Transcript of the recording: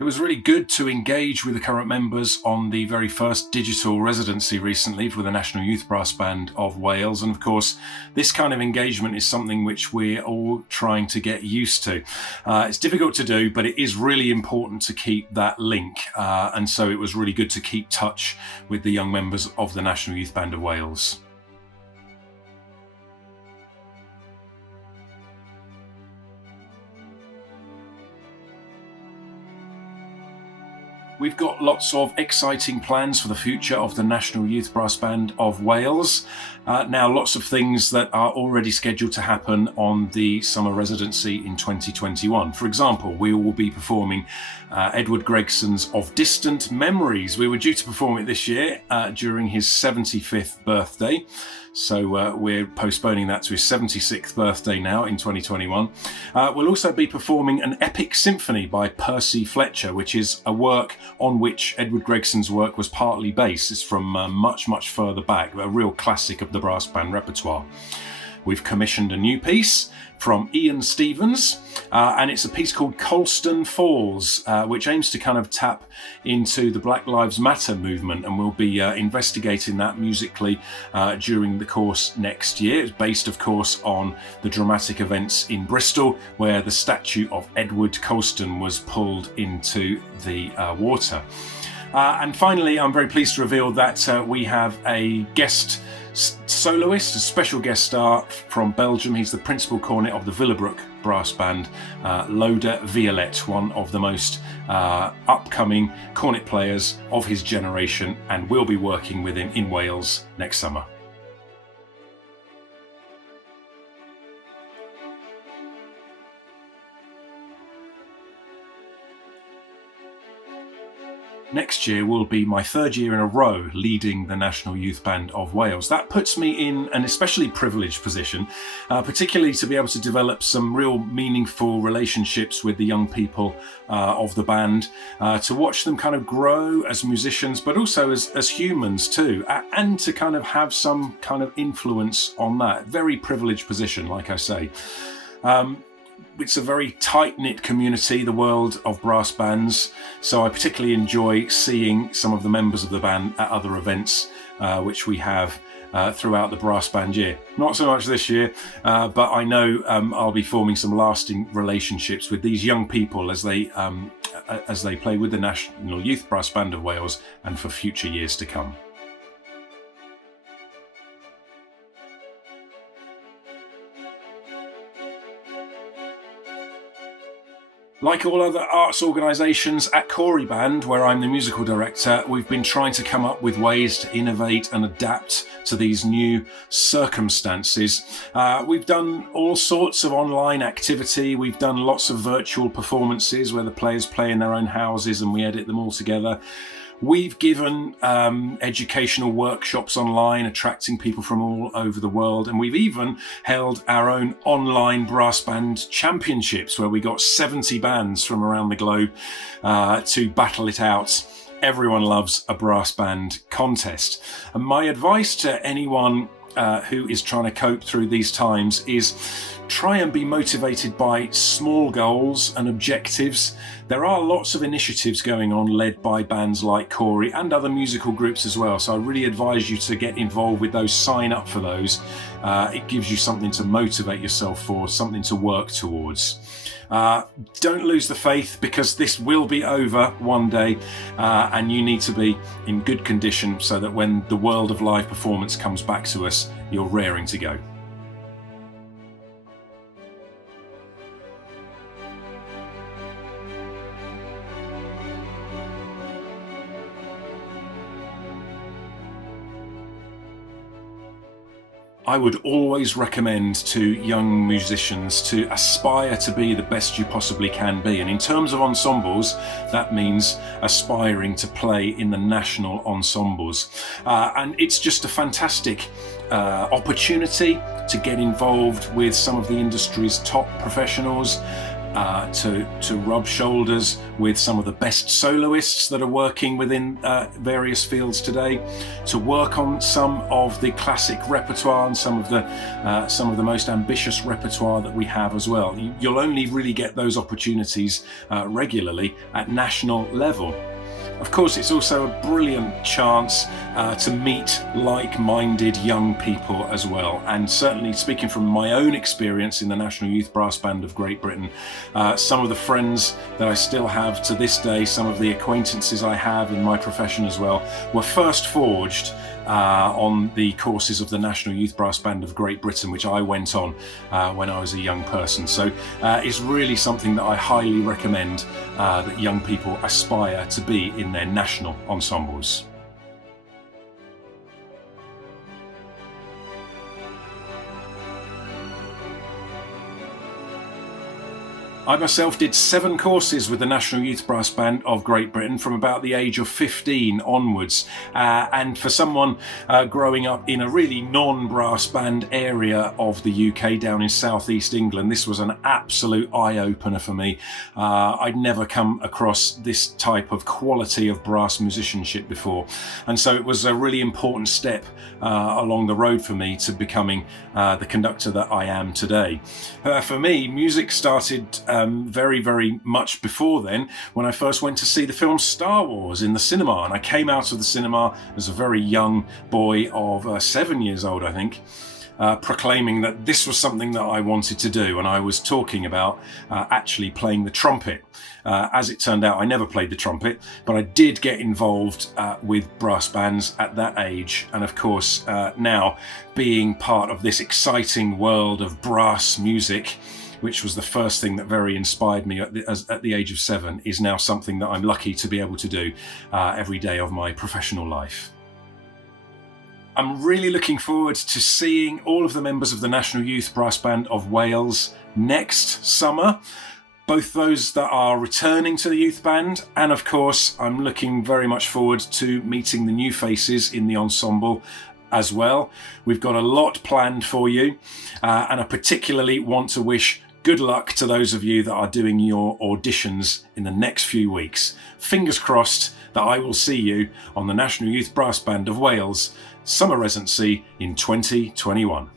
It was really good to engage with the current members on the very first digital residency recently for the National Youth Brass Band of Wales. And of course, this kind of engagement is something which we're all trying to get used to. It's difficult to do, but it is really important to keep that link. And so it was really good to keep touch with the young members of the National Youth Band of Wales. We've got lots of exciting plans for the future of the National Youth Brass Band of Wales. Now, lots of things that are already scheduled to happen on the summer residency in 2021. For example, we will be performing Edward Gregson's Of Distant Memories. We were due to perform it this year during his 75th birthday. So we're postponing that to his 76th birthday now in 2021. We'll also be performing an epic symphony by Percy Fletcher, which is a work on which Edward Gregson's work was partly based. It's from much, much further back, a real classic of the brass band repertoire. We've commissioned a new piece from Ian Stevens, and it's a piece called Colston Falls, which aims to kind of tap into the Black Lives Matter movement, and we'll be investigating that musically during the course next year. It's based, of course, on the dramatic events in Bristol, where the statue of Edward Colston was pulled into the water. And finally, I'm very pleased to reveal that we have a guest soloist, a special guest star from Belgium. He's the principal cornet of the Willebroek brass band, Loda Violet, one of the most upcoming cornet players of his generation, and we'll be working with him in Wales next summer. Next year will be my third year in a row leading the National Youth Band of Wales. That puts me in an especially privileged position, particularly to be able to develop some real meaningful relationships with the young people of the band, to watch them kind of grow as musicians, but also as humans too, and to kind of have some kind of influence on that. Very privileged position, like I say. It's a very tight-knit community, the world of brass bands, so I particularly enjoy seeing some of the members of the band at other events which we have throughout the brass band year. Not so much this year, but I know I'll be forming some lasting relationships with these young people as they play with the National Youth Brass Band of Wales and for future years to come. Like all other arts organisations, at Cory Band, where I'm the musical director, we've been trying to come up with ways to innovate and adapt to these new circumstances. We've done all sorts of online activity. We've done lots of virtual performances where the players play in their own houses and we edit them all together. We've given educational workshops online, attracting people from all over the world. And we've even held our own online brass band championships where we got 70 bands from around the globe to battle it out. Everyone loves a brass band contest. And my advice to anyone who is trying to cope through these times is try and be motivated by small goals and objectives. There are lots of initiatives going on led by bands like Cory and other musical groups as well, so I really advise you to get involved with those, sign up for those. It gives you something to motivate yourself for, something to work towards. Don't lose the faith, because this will be over one day, and you need to be in good condition so that when the world of live performance comes back to us, you're raring to go. I would always recommend to young musicians to aspire to be the best you possibly can be. And in terms of ensembles, that means aspiring to play in the national ensembles. And it's just a fantastic opportunity to get involved with some of the industry's top professionals, to rub shoulders with some of the best soloists that are working within various fields today, to work on some of the classic repertoire and some of the most ambitious repertoire that we have as well. You'll only really get those opportunities regularly at national level. Of course, it's also a brilliant chance to meet like-minded young people as well. And certainly, speaking from my own experience in the National Youth Brass Band of Great Britain, some of the friends that I still have to this day, some of the acquaintances I have in my profession as well, were first forged on the courses of the National Youth Brass Band of Great Britain, which I went on when I was a young person. So it's really something that I highly recommend that young people aspire to be in their national ensembles. I myself did 7 courses with the National Youth Brass Band of Great Britain from about the age of 15 onwards. And for someone growing up in a really non-brass band area of the UK down in southeast England, this was an absolute eye-opener for me. I'd never come across this type of quality of brass musicianship before. And so it was a really important step along the road for me to becoming the conductor that I am today. For me, music started very, very much before then, when I first went to see the film Star Wars in the cinema. And I came out of the cinema as a very young boy of 7 years old, I think, proclaiming that this was something that I wanted to do. And I was talking about actually playing the trumpet. As it turned out, I never played the trumpet, but I did get involved with brass bands at that age. And of course, now being part of this exciting world of brass music, which was the first thing that very inspired me at the age of 7, is now something that I'm lucky to be able to do every day of my professional life. I'm really looking forward to seeing all of the members of the National Youth Brass Band of Wales next summer, both those that are returning to the youth band, and of course I'm looking very much forward to meeting the new faces in the ensemble as well. We've got a lot planned for you, and I particularly want to wish good luck to those of you that are doing your auditions in the next few weeks. Fingers crossed that I will see you on the National Youth Brass Band of Wales Summer Residency in 2021.